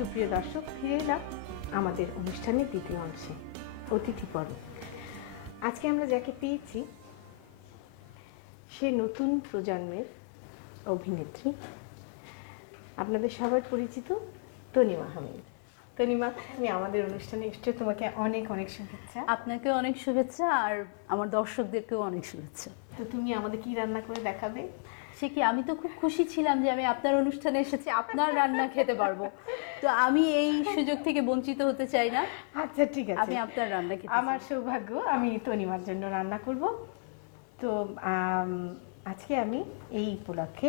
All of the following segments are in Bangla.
সুপ্রিয় দর্শক, ফিরে এলাম আমাদের অনুষ্ঠানের দ্বিতীয় অংশে, অতিথি পর্ব। আজকে আমরা যাকে পেয়েছি সে নতুন প্রজন্মের অভিনেত্রী, আপনাদের সবার পরিচিত তনিমা আহমেদ। তনিমা, তুমি আমাদের অনুষ্ঠানে এসেছো, তোমাকে অনেক অনেক শুভেচ্ছা। আপনাকে অনেক শুভেচ্ছা, আর আমার দর্শকদেরকেও অনেক শুভেচ্ছা। তো তুমি আমাদের কি রান্না করে দেখাবে? সে কি, আমি তো খুব খুশি ছিলাম যে আমি আপনার অনুষ্ঠানে এসেছি, আপনার রান্না খেতে পারবো। তো আমি এই সুযোগ থেকে বঞ্চিত হতে চাই না। আচ্ছা, ঠিক আছে, আমি আপনার রান্না খেতে আমার সৌভাগ্য, আমি তনিমার জন্য রান্না করব। তো আজকে আমি এই উপলক্ষে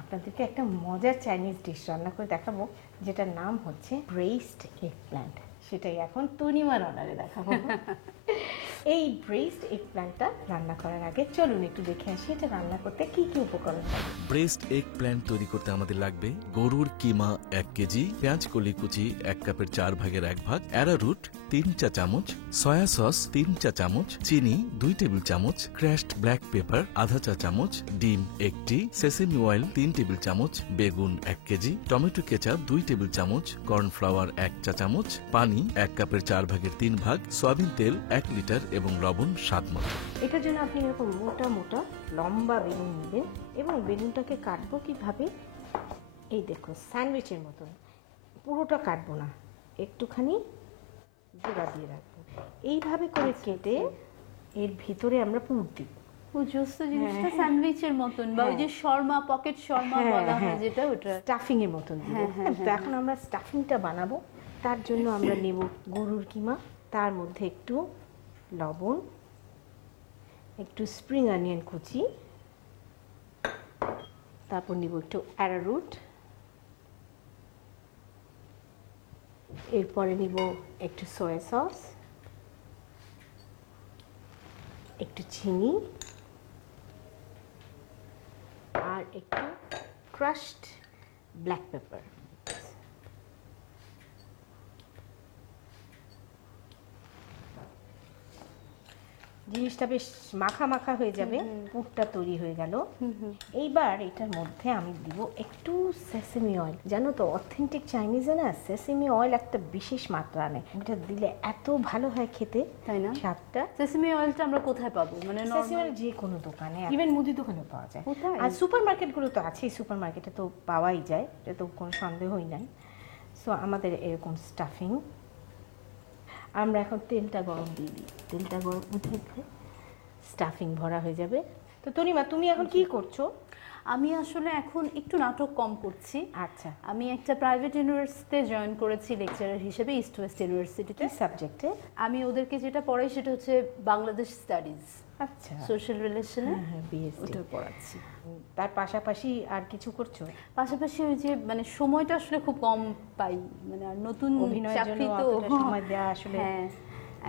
আপনাদেরকে একটা মজার চাইনিজ ডিশ রান্না করে দেখাবো, যেটার নাম হচ্ছে ব্রেসড এগ প্ল্যান্ট। সেটাই এখন তনিমার অর্ডারে দেখাবো। এই ব্রেসড এগ প্ল্যান্টটা রান্না করার আগে চলুন একটু দেখে আসি এটা রান্না করতে কি কি উপকরণ লাগে। ব্রেসড এগ প্ল্যান্ট তৈরি করতে আমাদের লাগবে গরুর কিমা 1 কেজি, পেঁয়াজ কলি কুচি 1 কাপের 4 ভাগের 1 ভাগ, অ্যারারুট 3 চা চামচ, সয়া সস 3 চা চামচ, চিনি 2 টেবিল চামচ, ক্র্যাশড ব্ল্যাক পেপার আধা চা চামচ, ডিম 1টি, সেসেমি অয়েল 3 টেবিল চামচ, বেগুন 1 কেজি, টমেটো কেচাপ 2 টেবিল চামচ, কর্নফ্লাওয়ার 1 চা চামচ, পানি 1 কাপের 4 ভাগের 3 ভাগ, সয়াবিন তেল 1 লিটার এবং লবণ স্বাদ মতো। এটার জন্য আপনি এরকম মোটা মোটা লম্বা বেগুন নেবেন এবং বেগুনটাকে কাটবো কিভাবে, এই দেখো স্যান্ডউইচের মতন। পুরোটা কাটবো না, একটুখানি জোড়া দিয়ে রাখবো। এইভাবে করে কেটে এর ভিতরে আমরা পুর দিব। জিনিসটা স্যান্ডউইচের মতন, বা ওই যে শর্মা, পকেট শর্মা বলা হয় যেটা, ওটা স্টাফিং এর মতন দিব। তো এখন আমরা স্টাফিংটা বানাবো। তার জন্য আমরা নেব গরুর কিমা, তার মধ্যে একটু লবণ, একটু স্প্রিং অনিয়ন কুচি, তারপর নিব একটু অ্যারারুট, এরপরে নিব একটু সয়া সস, একটু চিনি আর একটু ক্রাশড ব্ল্যাক পেপার। জিনিসটা বেশ মাখা মাখা হয়ে যাবে, পুরটা তৈরি হয়ে গেল। এইবার এটার মধ্যে আমি দিব একটু সেসেমি অয়েল। জানো তো, অথেন্টিক চাইনিজে না সেসেমি অয়েল একটা বিশেষ মাত্রা নেয়, এটা দিলে এত ভালো হয় খেতে, তাই না? স্বাদটা। সেসেমি অয়েলটা আমরা কোথায় পাবো? মানে সেসেমি অয়েল যে কোনো দোকানে, ইভেন মুদি দোকানেও পাওয়া যায়, আর সুপার মার্কেটগুলো তো আছেই, সুপার মার্কেটে তো পাওয়াই যায়, এটা তো কোনো সন্দেহই নাই। সো আমাদের এরকম স্টাফিং, আমরা এখন তেলটা গরম দিয়ে দিই, তেলটা গরম উঠে স্টাফিং ভরা হয়ে যাবে। তো তনিমা, তুমি এখন কি করছো? আমি আসলে এখন একটু নাটক কম করছি। আচ্ছা, আমি একটা প্রাইভেট ইউনিভার্সিটিতে জয়েন করেছি লেকচারার হিসেবে, ইস্ট ওয়েস্ট ইউনিভার্সিটিতে। সাবজেক্টে আমি ওদেরকে যেটা পড়াই সেটা হচ্ছে বাংলাদেশ স্টাডিজ। আচ্ছা, সোশ্যাল রিলেশনে বিএসসি ওটা পড়াচ্ছি। তার পাশাপাশি আর কিছু করছো? পাশাপাশি ওই যে মানে সময়টা আসলে খুব কম পাই, মানে আর নতুন চাকরি তো সময় দেওয়া আসলে, হ্যাঁ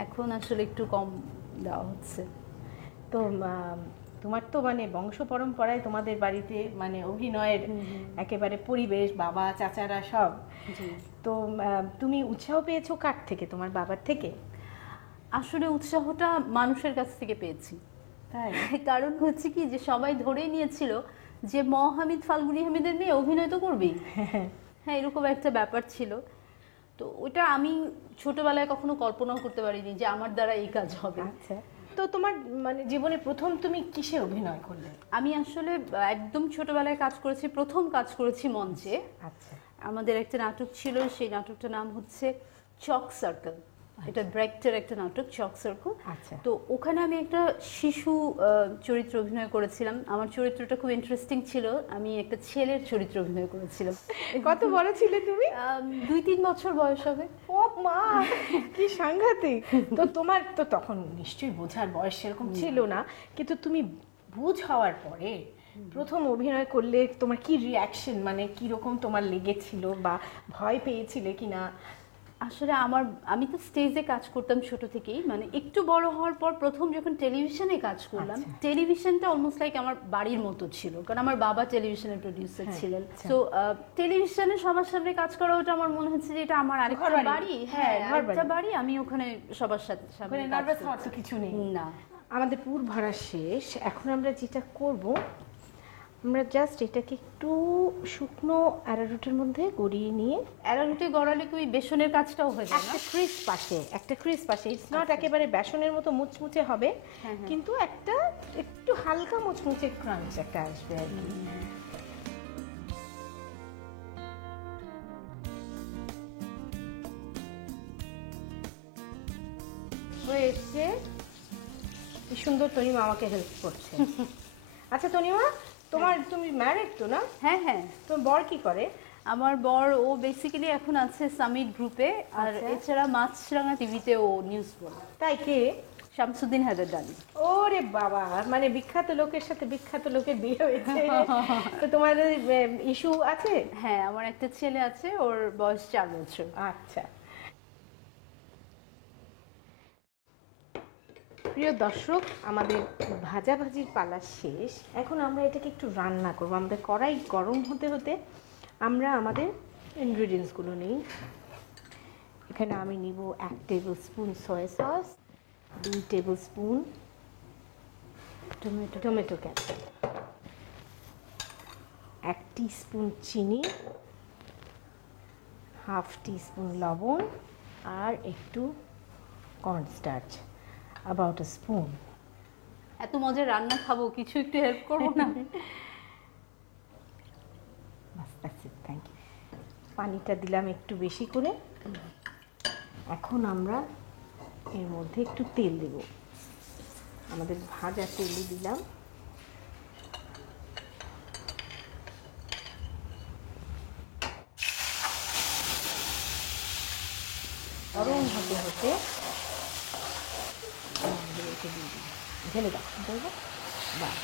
এখন আসলে একটু কম দেওয়া হচ্ছে। তো তোমার তো মানে বংশ পরম্পরায় তোমাদের বাড়িতে মানে অভিনয়ের একেবারে পরিবেশ, বাবা চাচারা সব। তো তুমি উৎসাহ পেয়েছো কার থেকে? তোমার বাবার থেকে? আসলে উৎসাহটা মানুষের কাছ থেকে পেয়েছি। তাই? কারণ হচ্ছে কি, যে সবাই ধরেই নিয়েছিল যে হামিদ, ফাল্গুনী হামিদের মেয়ে অভিনয় তো করবেই, হ্যাঁ এরকম একটা ব্যাপার ছিল। তো ওটা আমি ছোটবেলায় কখনো কল্পনাও করতে পারিনি যে আমার দ্বারা এই কাজ হবে। আচ্ছা, তো তোমার মানে জীবনে প্রথম তুমি কিসে অভিনয় করলে? আমি আসলে একদম ছোটবেলায় কাজ করেছি, প্রথম কাজ করেছি মঞ্চে। আচ্ছা, আমাদের একটা নাটক ছিল, সেই নাটকটার নাম হচ্ছে চক সার্কেল। এটা ব্রেক্টের একটা নাটক, চক সার্কেল। আচ্ছা, তো ওখানে আমি একটা শিশু চরিত্র অভিনয় করেছিলাম। আমার চরিত্রটা খুব ইন্টারেস্টিং ছিল, আমি একটা ছেলের চরিত্র অভিনয় করেছিলাম। কত বড় ছিলে তুমি? 2-3 বছর বয়স হবে। ও মা, কি সাংঘাতিক! তো তোমার তো তখন নিশ্চয়ই বোঝার বয়স সেরকম ছিল না, কিন্তু তুমি বুঝ হওয়ার পরে প্রথম অভিনয় করলে তোমার কি রিয়াকশন, মানে কি রকম তোমার লেগেছিল বা ভয় পেয়েছিলে কিনা? আসলে আমি তো স্টেজে কাজ করতাম ছোট থেকেই, মানে একটু বড় হওয়ার পর প্রথম যখন টেলিভিশনে কাজ করলাম, টেলিভিশনটা অলমোস্ট লাইক আমার বাড়ির মতো ছিল, কারণ আমার বাবা টেলিভিশনের প্রডিউসার ছিলেন। তো টেলিভিশনে সবার সামনে কাজ করা, ওটা আমার মনে হচ্ছে যে এটা আমার আরেকটা বাড়ি। হ্যাঁ, আরেকটা বাড়ি, আমি ওখানে সবার সামনে নার্ভাস হওয়ার তো কিছু নেই। না। আমাদের পুর ভরা শেষ, এখন আমরা যেটা করব, আমরা জাস্ট এটাকে একটু শুকনো অ্যারারুটের মধ্যে গড়িয়ে নিয়ে অ্যারারুটে গড়ালে কি ওই বেসনের কাজটাও হয়ে যায় না? একটা ক্রিস্প আসে, ইটস নট একেবারে বেসনের মতো মুচমুচে হবে, কিন্তু একটা একটু হালকা মুচমুচে ক্রাঞ্চ একটা আসবে আর কি। হয়ে এসছে, কি সুন্দর তনিমা আমাকে হেল্প করছে। আচ্ছা তনিমা, তুমি ম্যারিড তো না? হ্যাঁ হ্যাঁ, তোমার বর কি করে? আমার বর ও বেসিক্যালি এখন আছে সামিট গ্রুপে, আর আচ্ছা। এছাড়া মাছরাঙা টিভিতে ও নিউজ বলে। তাই, কে? শামসুদ্দিন হায়দার ডালি। ওরে বাবা, মানে বিখ্যাত লোকের সাথে বিখ্যাত লোকের বিয়ে হয়েছে। তো তোমাদের ইস্যু আছে? হ্যাঁ, আমার একটা ছেলে আছে, ওর বয়স 4 বছর। আচ্ছা। প্রিয় দর্শক, আমাদের ভাজাভাজির পালা শেষ। এখন আমরা এটাকে একটু রান্না করব। আমাদের কড়াই গরম হতে হতে আমরা আমাদের ইনগ্রিডিয়েন্টসগুলো নিই। এখানে আমি নিব 1 table spoon soya sauce, 2 table spoon tomato ketchup, 1 teaspoon চিনি, হাফ টিস্পুন লবণ, আর একটু কর্নস্টার্চ, about a spoon. এত মজার রান্না খাবো, কিছু একটু হেল্প করবো না? That's it, thank you. পানিটা দিলাম একটু বেশি করে। এখন আমরা এর মধ্যে একটু তেল দেব, আমাদের ভাজা তেলই দিলাম। গরম হতে হতে ঢেলে দাও, বাহ,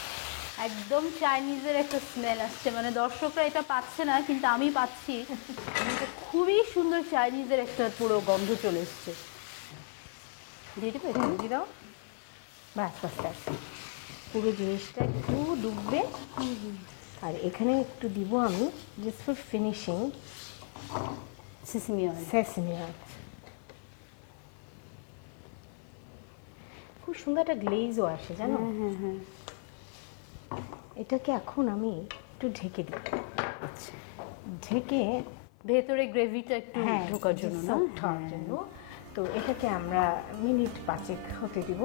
একদম চাইনিজের একটা স্মেল আসছে, মানে দর্শকরা এটা পাচ্ছে না কিন্তু আমি পাচ্ছি। এটা খুবই সুন্দর চাইনিজের একটা পুরো গন্ধ চলে এসছে। দিয়ে দেবো একটু? দিয়ে দাও, ব্যাস ব্যাস ব্যাস, পুরো জিনিসটা একটু ডুববে। আর এখানে একটু দিব আমি, just for finishing, sesame oil. Sesame oil. খুব সুন্দর একটা গ্লেজও আসে, জানো? হ্যাঁ হ্যাঁ। এটাকে এখন আমি একটু ঢেকে দিই। আচ্ছা, ঢেকে ভেতরে গ্রেভিটা একটু ঢোকার জন্য না? soft হওয়ার জন্য। তো এটাকে আমরা মিনিট 5 হতে দিব।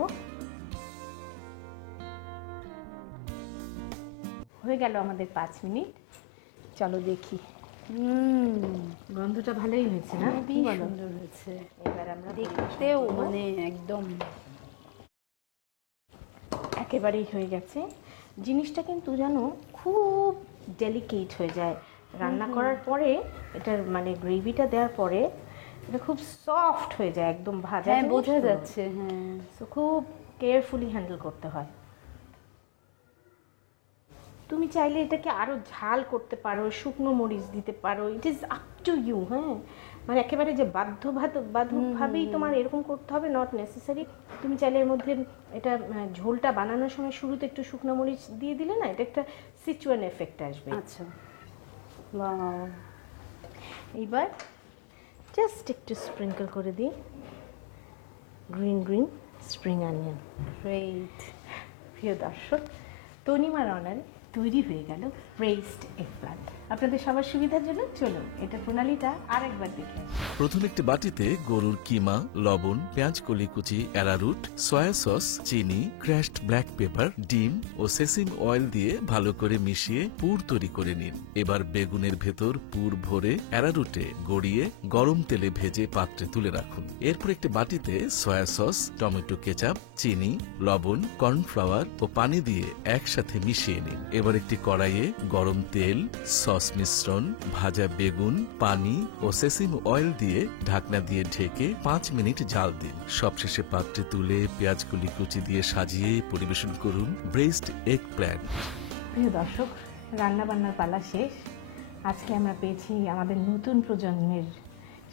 হয়ে গেল আমাদের 5 মিনিট। চলো দেখি। গন্ধটা ভালোই হয়েছে না? খুবই কি বলো? সুন্দর হয়েছে। এবার আমরা দেখতেও মানে একদম একেবারেই হয়ে গেছে। জিনিসটা কিন্তু জানো খুব ডেলিকেট হয়ে যায় রান্না করার পরে। এটার মানে গ্রেভিটা দেওয়ার পরে এটা খুব সফট হয়ে যায়, একদম ভাজা। হ্যাঁ, বোঝা যাচ্ছে। হ্যাঁ, তো খুব কেয়ারফুলি হ্যান্ডেল করতে হয়। তুমি চাইলে এটাকে আরো ঝাল করতে পারো, শুকনো মরিচ দিতে পারো, it is up to you. হ্যাঁ, মানে একেবারে যে বাধ্যভাবেই তোমার এরকম করতে হবে, নট নেসেসারি। তুমি চাইলে এর মধ্যে এটা ঝোলটা বানানোর সময় শুরুতে একটু শুকনো মরিচ দিয়ে দিলে না, এটা একটা সিচুয়ান এফেক্ট আসবে। আচ্ছা, ওয়াও। এইবার জাস্ট একটু স্প্রিঙ্কল করে দিই গ্রিন স্প্রিং অনিয়ন। গ্রেট। প্রিয় দর্শক, তনিমা রান্নার তৈরি হয়ে গেল ব্রেসড এগপ্লান্ট। আপনাদের সবার সুবিধার জন্য চলুন এটা প্রণালীটা আরেকবার দেখে আসি। প্রথমে একটি বাটিতে গরুর কিমা, লবণ, পেঁয়াজ কলি কুচি, অ্যারারুট, সয়া সস, চিনি, ক্র্যাশড ব্ল্যাক পেপার, ডিম ও সেসিম অয়েল দিয়ে ভালো করে মিশিয়ে পুর তৈরি করে নিন। এবার বেগুনের ভেতর পুর ভরে অ্যারারুটে গড়িয়ে গরম তেলে ভেজে পাত্রে তুলে রাখুন। এরপর একটি বাটিতে সয়া সস, টমেটো কেচাপ, চিনি, লবণ, কর্নফ্লাওয়ার ও পানি দিয়ে একসাথে মিশিয়ে নিন। এবার একটি কড়াইয়ে গরম তেল, সস মিশ্রণ, ভাজা বেগুন, পানি ও সেসিম অয়েল দিয়ে ঢাকনা দিয়ে ঢেকে 5 মিনিট জাল দিন। সবশেষে পাত্রে তুলে পেঁয়াজ কলি কুচি দিয়ে সাজিয়ে পরিবেশন করুন ব্রেসড এগ প্ল্যান্ট। প্রিয় দর্শক, রান্না বান্নার পালা শেষ। আজকে আমরা পেয়েছি আমাদের নতুন প্রজন্মের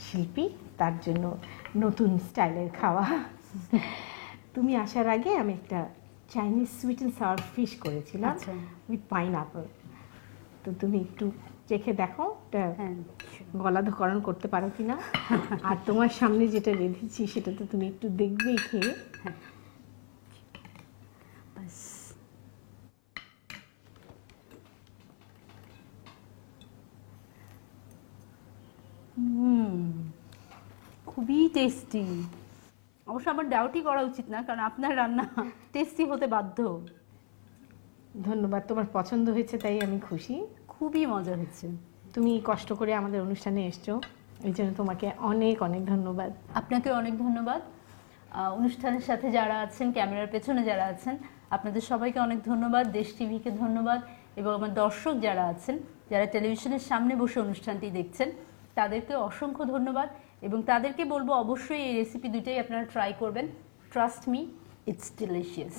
শিল্পী, তার জন্য নতুন স্টাইলের খাওয়া। তুমি আসার আগে আমি একটা Chinese sweet and sour fish করেছিলাম উইথ পাইনঅ্যাপল। তো তুমি একটু চেখে দেখো এটা গলাধকরণ করতে পারো কিনা। আর তোমার সামনে যেটা রেঁধেছি সেটা তো তুমি একটু দেখবেই খেয়ে। খুবই টেস্টি। অবশ্য আমার ডাউটই করা উচিত না, কারণ আপনার রান্না টেস্টি হতে বাধ্য। ধন্যবাদ, তোমার পছন্দ হয়েছে তাই আমি খুশি। খুবই মজা হচ্ছে। তুমি কষ্ট করে আমাদের অনুষ্ঠানে এসছো, এই জন্য তোমাকে অনেক অনেক ধন্যবাদ। আপনাকে অনেক ধন্যবাদ। অনুষ্ঠানের সাথে যারা আছেন, ক্যামেরার পেছনে যারা আছেন, আপনাদের সবাইকে অনেক ধন্যবাদ। দেশ টিভিকে ধন্যবাদ, এবং আমার দর্শক যারা আছেন, যারা টেলিভিশনের সামনে বসে অনুষ্ঠানটি দেখছেন, তাদেরকে অসংখ্য ধন্যবাদ। এবং তাদেরকে বলবো অবশ্যই এই রেসিপি দুটোই আপনারা ট্রাই করবেন। Trust me, it's delicious.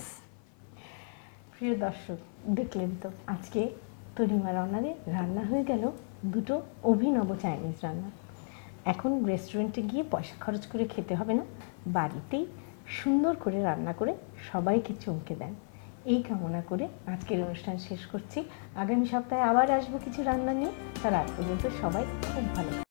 প্রিয় দর্শক, দেখলেন তো আজকে তরিমার অনারে রান্না হয়ে গেল দুটো অভিনব চাইনিজ রান্না। এখন রেস্টুরেন্টে গিয়ে পয়সা খরচ করে খেতে হবে না, বাড়িতেই সুন্দর করে রান্না করে সবাইকে চমকে দেন। এই কামনা করে আজকের অনুষ্ঠান শেষ করছি। আগামী সপ্তাহে আবার আসবো কিছু রান্না নিয়ে। তার আগ পর্যন্ত সবাই খুব ভালো